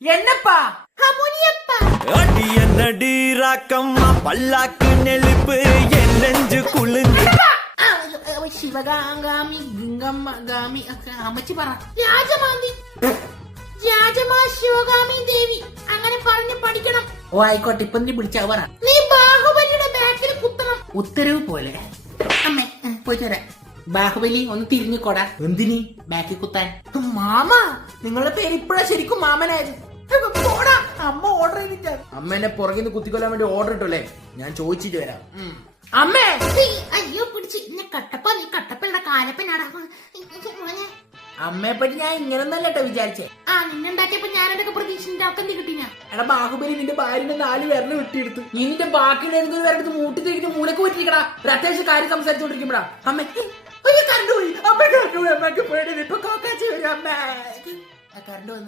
என்னப்பா முனியப்பா அடி என்னடி ராக்கம்மா பல்லாக்கு நெளிப்பு என் நெஞ்சு குலுங்கு ശിവഗാമി ഗംഗമ്മ അമ്മച്ചി പറ രാജമാ ശിവഗാമി ദേവി അങ്ങനെ പറഞ്ഞു പഠിക്കണം. ഓ ആയിക്കോട്ടെ, ഇപ്പൊ നീ വിളിച്ചാ പറ. നീ ബാഹുബലിയുടെ ബാക്കിൽ കുത്തണം. ഉത്തരവ് പോലെ. അമ്മേ പോയി തരാം. ബാഹുബലി ഒന്ന് തിരിഞ്ഞുകൊടാ. എന്തിനി ബാക്കി കുത്താൻ? മാമ, നിങ്ങളുടെ പേര് ഇപ്പഴാ ശരിക്കും മാമനായത്. പോടാ, അമ്മ ഓർഡർ ചെയ്തിട്ടാ. അമ്മേനെ പുറകിന്ന് കുത്തിക്കൊല്ലാൻ വേണ്ടി ഓർഡർ ഇട്ടല്ലേ? ഞാൻ ചോദിച്ചിട്ട് വരാം. അമ്മേ അയ്യോ പിടിച്ച് എന്നെ കട്ടപ്പ. നീ കട്ടപ്പയുടെ കാലപ്പനാടാ. അമ്മയെ പറ്റി ഞാൻ ഇങ്ങനൊന്നല്ല കേട്ടോ വിചാരിച്ചേ. നിന്നുണ്ടാക്കിയപ്പോ ഞാനൊക്കെ പ്രതീക്ഷിച്ചിട്ട് അവക്കെന്ത് കിട്ടിനാ? എടാ ബാഹുബലി നിന്റെ ഭാര്യന്റെ 4 വിരല് വെട്ടിയെടുത്ത് നിന്റെ ബാക്കിയുടെ വിരലെടുത്ത് മൂട്ടി തിരിക്കുന്ന മൂലക്ക് പറ്റിയിരിക്കടാ. ഒരു അത്യാവശ്യം കാര്യം സംസാരിച്ചോണ്ടിരിക്കുമ്പോഴാ അമ്മ കണ്ടുപോയി. അമ്മ കണ്ടുപോയി. അമ്മക്ക് പേടി. ഇപ്പൊ കോക്കാച്ചി വരും. അമ്മ കറണ്ട് വന്നു.